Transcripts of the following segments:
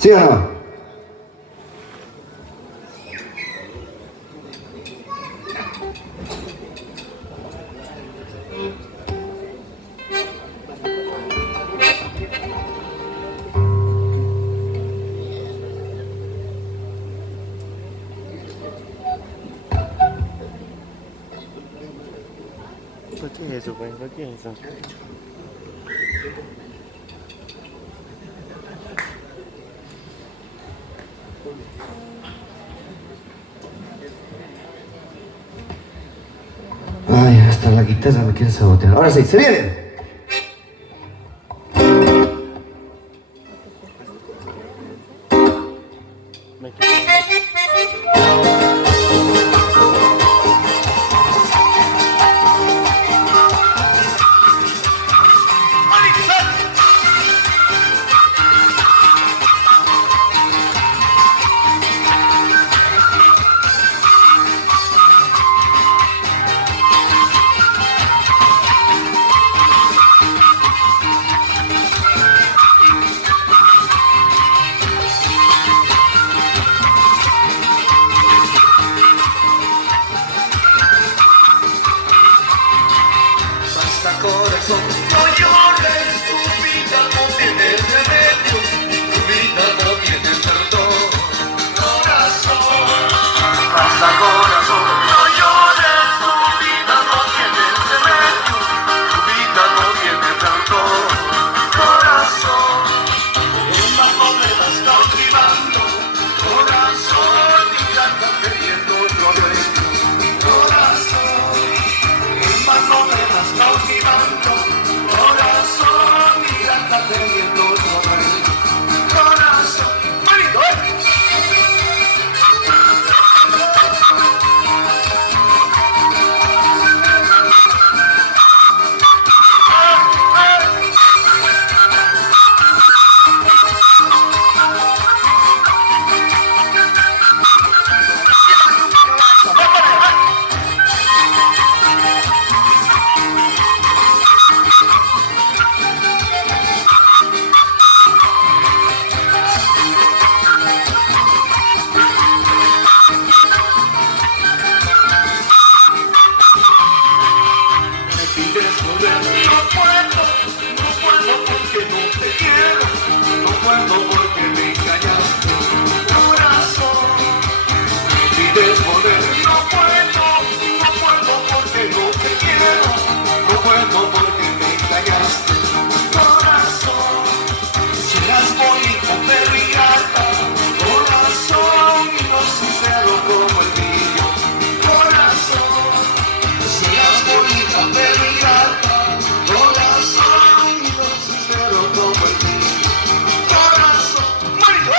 ¿Sí o no? ¿Por qué es eso, güey? ¿Por qué es eso? Ay, hasta la guitarra me quiere sabotear. Ahora sí, se viene. Me quito. Corazón, no llores, tu vida no tiene remedio, tu vida no tiene perdón. Corazón, basta corazón, no llores, tu vida no tiene remedio, tu vida no tiene perdón. Corazón, un bajo me vas cautivando, corazón, mi gata queriendo otro dueño. Corazón, un bajo me vas cautivando, corazón, mi gata teniendo otro dueño. Corazón, bonito, porque no te quiero, no puedo porque me engañaste, corazón, me pides volver, no puedo porque no te quiero, no puedo porque me engañaste, corazón, serás bonita, pero ingrata, corazón, y no sincero como el mío, corazón, serás bonita, pero ingrata, corazón, y no sincero como el mío, corazón, bonito,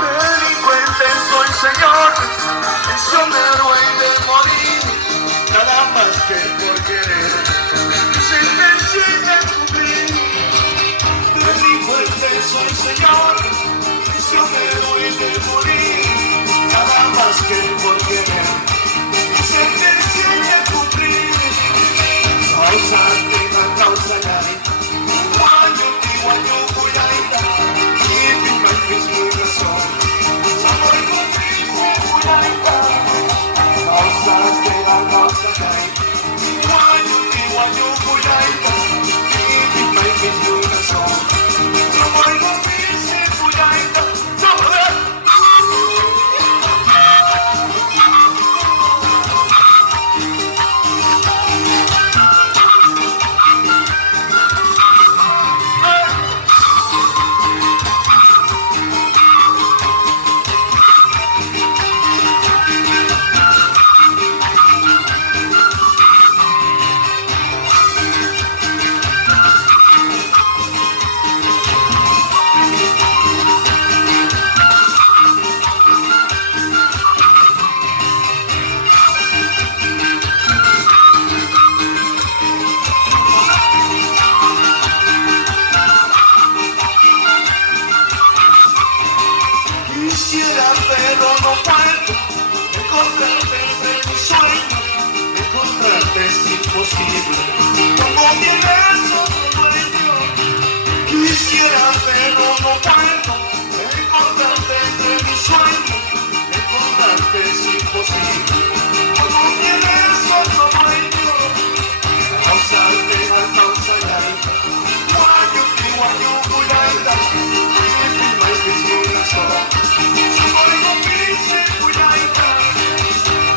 delincuente soy, señor, prisionero he de morir, nada más que por querer, sentencia de cumplir. Delincuente soy, señor, prisionero he de morir, nada más que por querer, sentencia de cumplir. Causa tenga causa gay, guayo cuyaita, y tu mente es muy razón. Amor cómplice cuyaita, causa tenga causa gay, guayo cuyaita, y tu mente es muy razón. Amor cómplice cuyaita, no poder. quisiera, pero no puedo encontrarte entre mis sueños, encontrarte es imposible. Como tienes otro dueño, causarte al causar. Guayo, cuidado, y mais que si una sola. Soy no quise cuidado,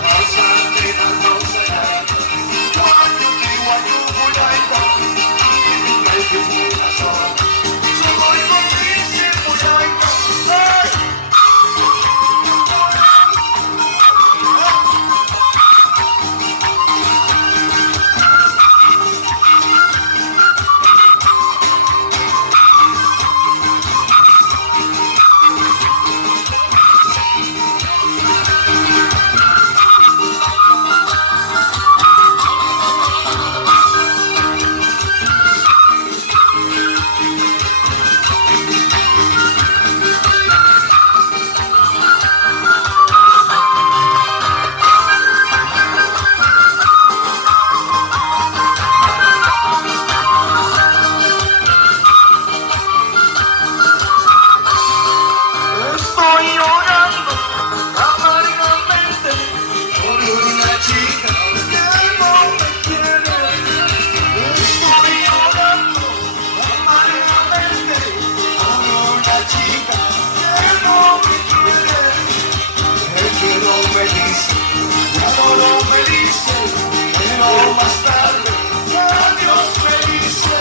causarte al causar. Guayo, cuidado, y mais que si una sola. Soy no quise cuidado, ay. Estoy llorando amargamente por una chica que no me quiere. Estoy llorando amargamente por una chica que no me quiere. El que no me dice, ya no me dice, pero más tarde adiós me dice.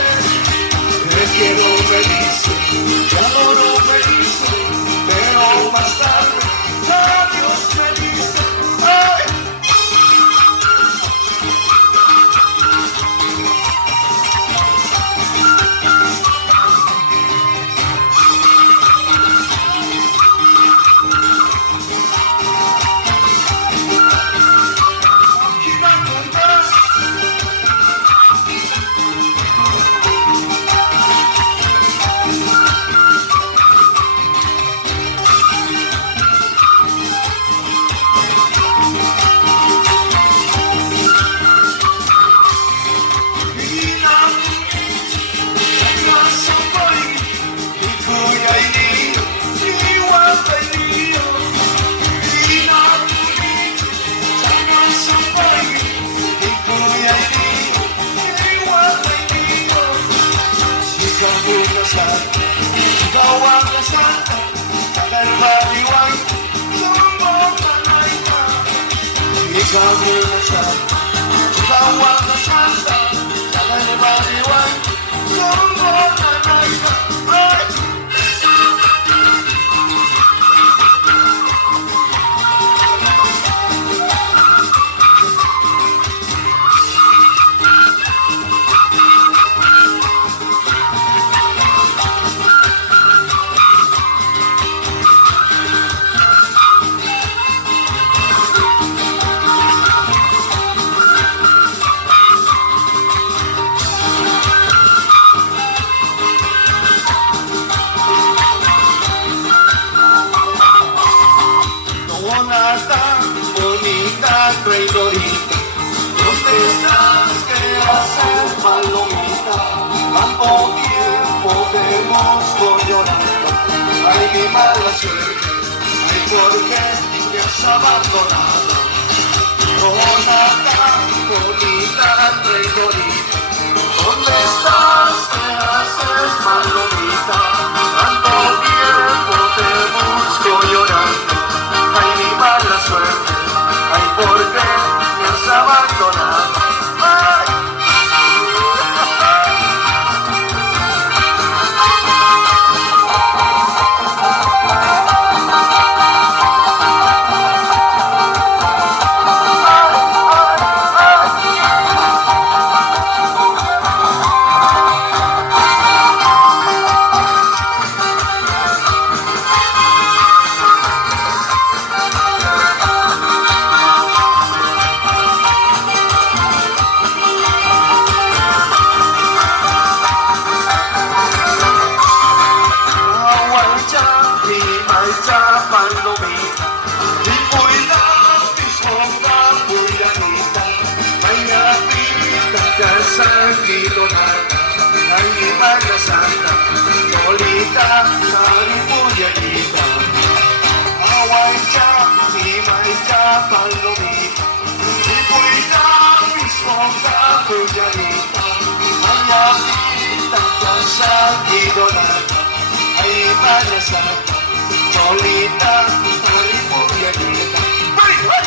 El que no me dice, ya no me dice, pero más tarde adiós me dice. ¡Ay! Aquí me apuntas. Traidorita, ¿dónde estás? ¿Qué haces, palomita? Tanto tiempo te busco llorando. Ay, mi mala suerte, ay, ¿por qué me has abandonado? Jonata, bonita, traidorita, ¿dónde estás? ¿Qué haces, palomita? Tanto tiempo te busco llorando. Ay, mi mala suerte, ay, ¿por qué me has abandonado? ¡Ay! Santa, ay mi Madre Santa, solita, Californianita. Hawaii siya, himay siya, palomita. Ipo'y nabis mo ka, Californianita. Ang yakita ka sa idola, ay iba niya sa solita, Californianita. Hey! Hey!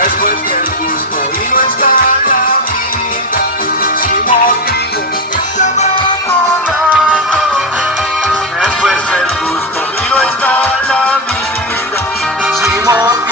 Después del gusto y no está la vida, sin motivo se va enamorando. Después del gusto y no está la vida, sin motivo.